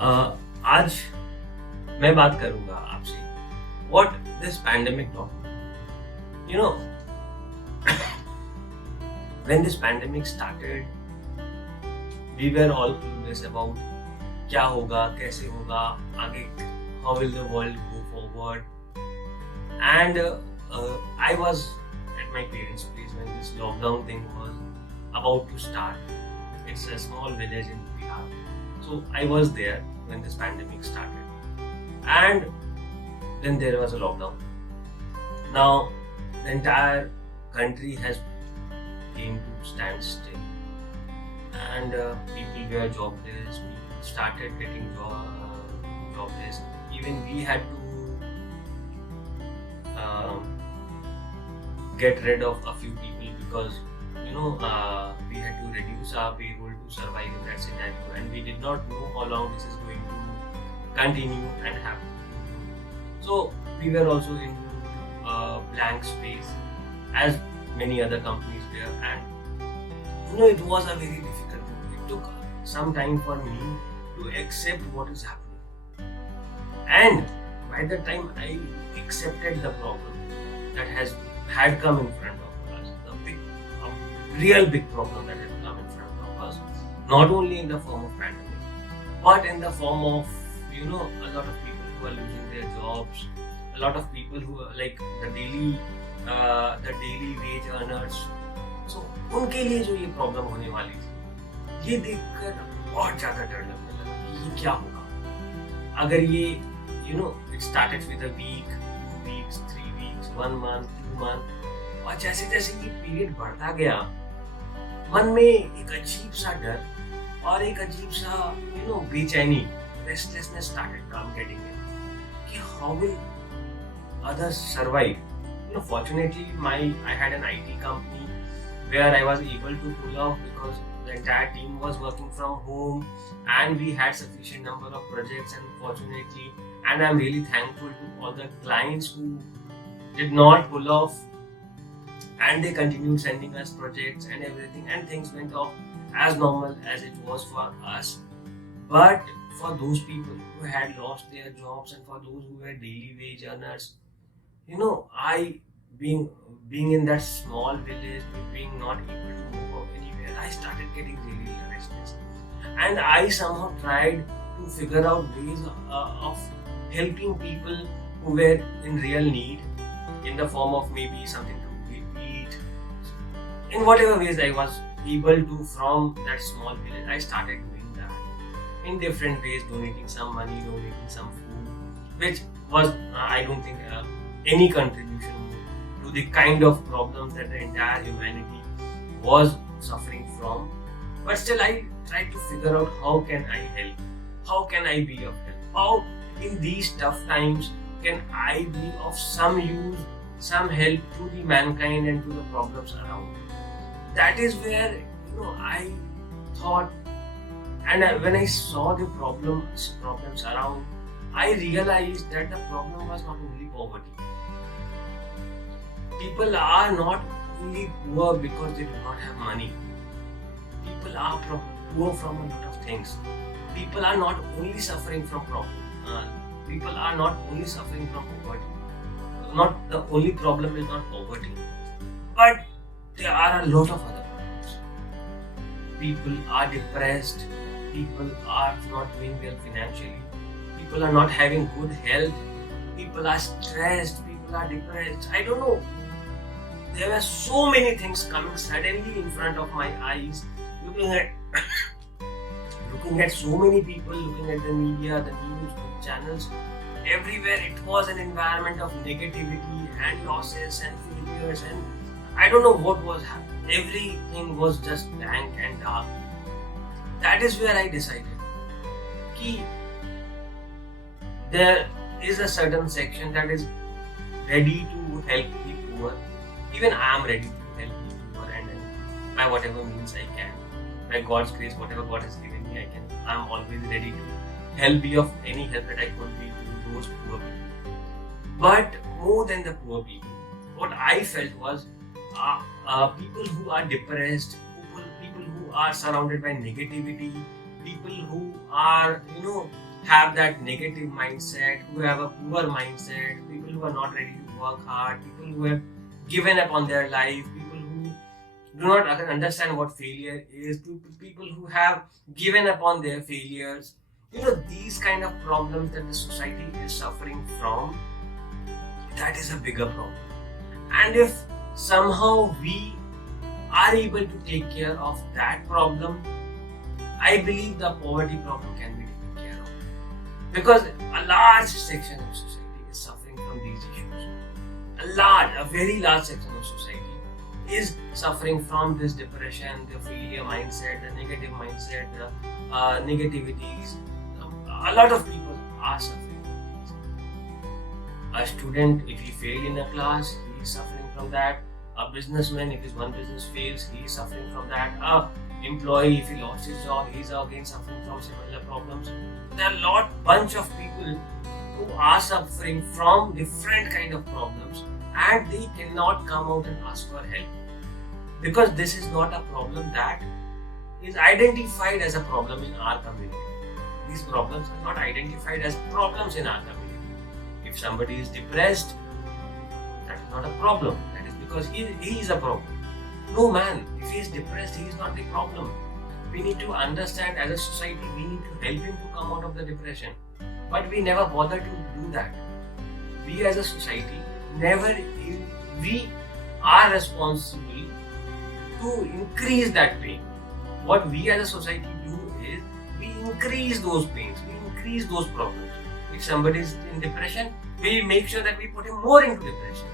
आज मैं बात करूंगा आपसे what this pandemic taught me. You know, when this pandemic started, we were all curious about क्या होगा, कैसे होगा, आगे how will the world go forward. And I was at my parents' place when this lockdown thing was about to start. It's a small village in Bihar. So I was there when this pandemic started. And then there was a lockdown. Now the entire country has came to stand still. And people were jobless, people started getting jobless. Even we had to get rid of a few people because we had to reduce our payroll to survive in that scenario, and we did not know how long this is going to continue and happen. So we were also in blank space as many other companies were, and it was a very difficult thing. It took some time for me to accept what is happening, and by the time I accepted the problem that had come in front of us, a real big problem that had come in front of us, not only in the form of pandemic, but in the form of a lot of people who are losing their jobs, a lot of people who are like the daily wage earners. So उनके लिए जो ये problem होने वाली थी, ये देखकर बहुत ज्यादा डर लगने लगा कि ये क्या होगा अगर ये it started with a week, 2 weeks, 3 weeks, 1 month, 2 months, और जैसे जैसे ये पीरियड बढ़ता गया, मन में एक अजीब सा डर और एक अजीब सा बेचैनी, restlessness started getting in कि how will others survive. Fortunately, I had an IT company where I was able to pull off because the entire team was working from home and we had sufficient number of projects, and fortunately, and I'm really thankful to all the clients who did not pull off and they continued sending us projects and everything, and things went off as normal as it was for us. But for those people who had lost their jobs and for those who were daily wage earners, I being in that small village, being not able to move out anywhere, I started getting really restless, and I somehow tried to figure out ways of helping people who were in real need, in the form of maybe something to eat. In whatever ways I was able to from that small village, I started doing that in different ways, donating some money, donating some food, which was I don't think any contribution to the kind of problems that the entire humanity was suffering from. But still I tried to figure out how can I help, how can I be of help, how in these tough times can I be of some use, some help to the mankind and to the problems around. That is where I thought, and when I saw the problems around, I realized that the problem was not only poverty. People are not only poor because they do not have money. People are poor from a lot of things. People are not only suffering from people are not only suffering from poverty. Not the only problem is not poverty, but there are a lot of other problems. People are depressed. People are not doing well financially. People are not having good health. People are stressed. People are depressed. I don't know. There were so many things coming suddenly in front of my eyes, looking at so many people, looking at the media, the news, the channels. Everywhere it was an environment of negativity and losses and failures, and I don't know what was happening. Everything was just blank and dark. That is where I decided that there is a certain section that is ready to help the poor. Even I am ready to help the poor, and by whatever means I can, by God's grace, whatever God has given me, I am always ready to help, be of any help that I could be to those poor people. But more than the poor people, what I felt was people who are depressed, people who are surrounded by negativity, people who are have that negative mindset, who have a poor mindset, people who are not ready to work hard, people who have given up on their life, people who do not understand what failure is, people who have given up on their failures. These kind of problems that the society is suffering from, that is a bigger problem. And if somehow we are able to take care of that problem, I believe the poverty problem can be taken care of. Because a large section of society is suffering from these issues. A very large section of society is suffering from this depression, the failure mindset, the negative mindset, the negativities. A lot of people are suffering from these. A student, if he fails in a class, he is suffering from that. A businessman, if his one business fails, he is suffering from that. A employee, if he lost his job, he is again suffering from similar problems. There are a bunch of people who are suffering from different kind of problems, and they cannot come out and ask for help, because this is not a problem that is identified as a problem in our community. These problems are not identified as problems in our community. If somebody is depressed, that is not a problem. That is because he is a problem. No man, if he is depressed, he is not the problem. We need to understand, as a society, we need to help him to come out of the depression. But we never bother to do that. We as a society, we are responsible to increase that pain. What we as a society do is, we increase those pains, we increase those problems. If somebody is in depression, we make sure that we put him more into depression.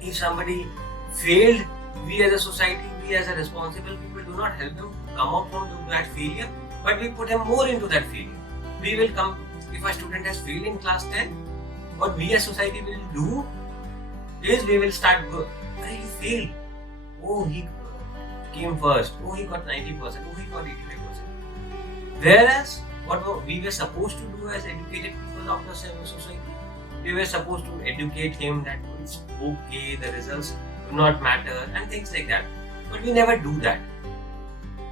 If somebody failed, we as a society, we as a responsible people do not help them come out from that failure, but we put him more into that failure. We will come, if a student has failed in class 10, what we as society will do is, we will start, hey, you failed. Oh, he came first. Oh, he got 90%. Oh, he got 85%. Whereas, what we were supposed to do as educated people of the society, we were supposed to educate him that it's okay, the results do not matter, and things like that. But we never do that.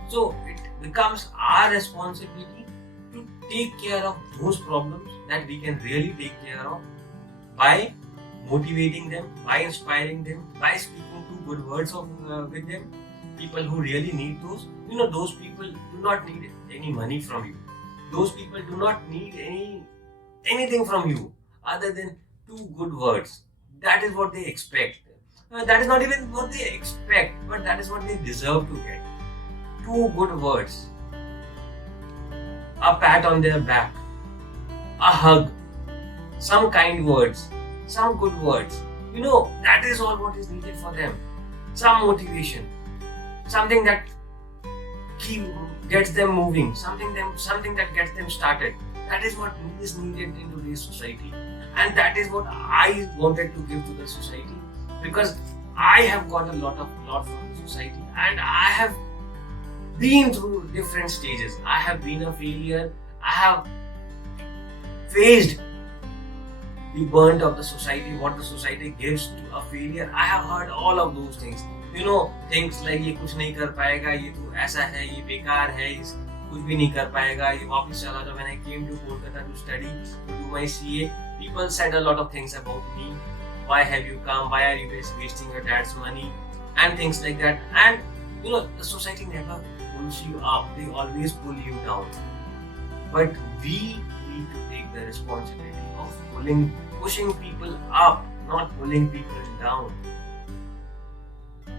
So it becomes our responsibility to take care of those problems that we can really take care of by motivating them, by inspiring them, by speaking two good words with them. People who really need those, those people do not need any money from you. Those people do not need anything from you other than two good words. That is what they expect. That is not even what they expect, but that is what they deserve to get. Two good words. A pat on their back. A hug. Some kind words. Some good words. That is all what is needed for them. Some motivation. Something that gets them moving. Something that gets them started. That is what is needed in today's society. And that is what I wanted to give to the society. Because I have got a lot from the society, and I have been through different stages. I have been a failure. I have faced the burnt of the society, what the society gives to a failure. I have heard all of those things. Things like ये कुछ नहीं कर पाएगा, ये तो ऐसा है, ये बेकार है, कुछ भी नहीं कर पाएगा, ये वापस चला जाओ. When I came to Kolkata to study, to do my CA, people said a lot of things about me. Why have you come? Why are you wasting your dad's money? And things like that. And the society never pulls you up. They always pull you down. But we need to take the responsibility of pushing people up, not pulling people down.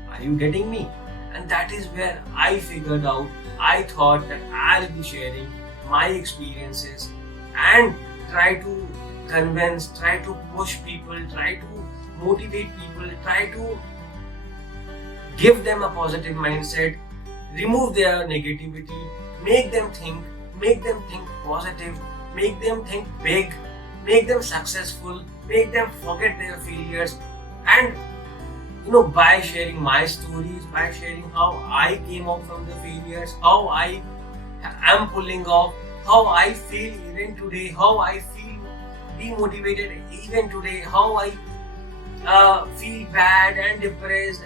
Are you getting me? And that is where I figured out, I thought that I'll be sharing my experiences and try to convince, try to push people, try to motivate people, try to give them a positive mindset, remove their negativity, make them think positive, make them think big, make them successful, make them forget their failures. And by sharing my stories, by sharing how I came out from the failures, how I am pulling off, how I feel even today, how I feel demotivated even today, how I feel bad and depressed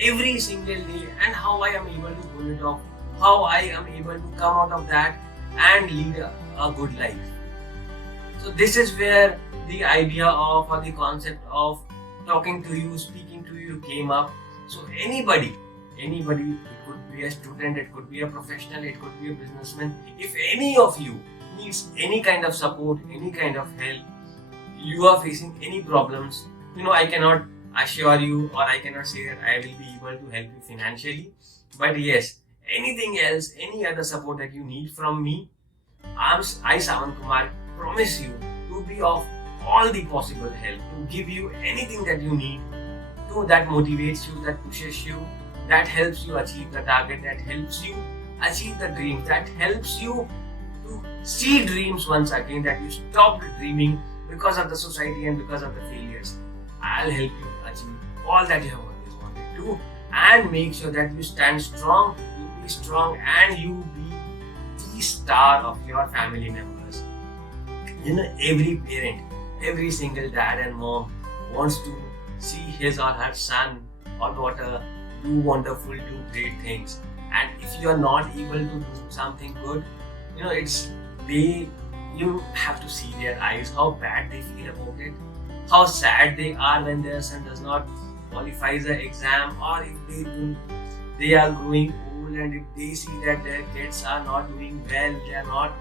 every single day, and how I am able to pull it off, how I am able to come out of that and lead a good life. So this is where the idea of or the concept of talking to you, speaking to you came up. So anybody, it could be a student, it could be a professional, it could be a businessman. If any of you needs any kind of support, any kind of help, you are facing any problems, I cannot assure you or I cannot say that I will be able to help you financially. But yes, anything else, any other support that you need from me, I Sawan Kumar, promise you to be of all the possible help, to give you anything that you need, that motivates you, that pushes you, that helps you achieve the target, that helps you achieve the dreams, that helps you to see dreams once again, that you stopped dreaming because of the society and because of the failures. I'll help you achieve all that you have always wanted to, and make sure that you stand strong, you be strong, and you be the star of your family members. Every parent, every single dad and mom wants to see his or her son or daughter do wonderful, do great things. And if you are not able to do something good, you have to see their eyes, how bad they feel about it, how sad they are when their son does not qualify the exam, or if they are growing old and if they see that their kids are not doing well, they are not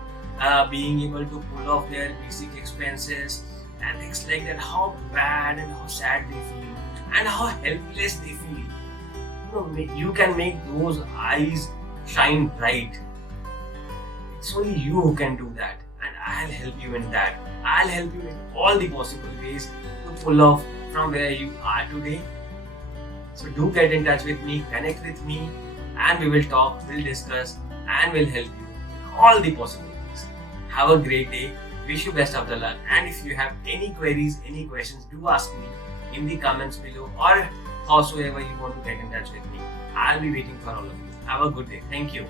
being able to pull off their basic expenses and things like that, how bad and how sad they feel and how helpless they feel. You can make those eyes shine bright. It's only you who can do that, and I'll help you in that. I'll help you in all the possible ways to pull off from where you are today. So do get in touch with me, connect with me, and we will talk, we'll discuss, and we'll help you in all the possible ways. Have a great day. Wish you best of the luck. And if you have any queries, any questions, do ask me in the comments below, or howsoever you want to get in touch with me. I'll be waiting for all of you. Have a good day. Thank you.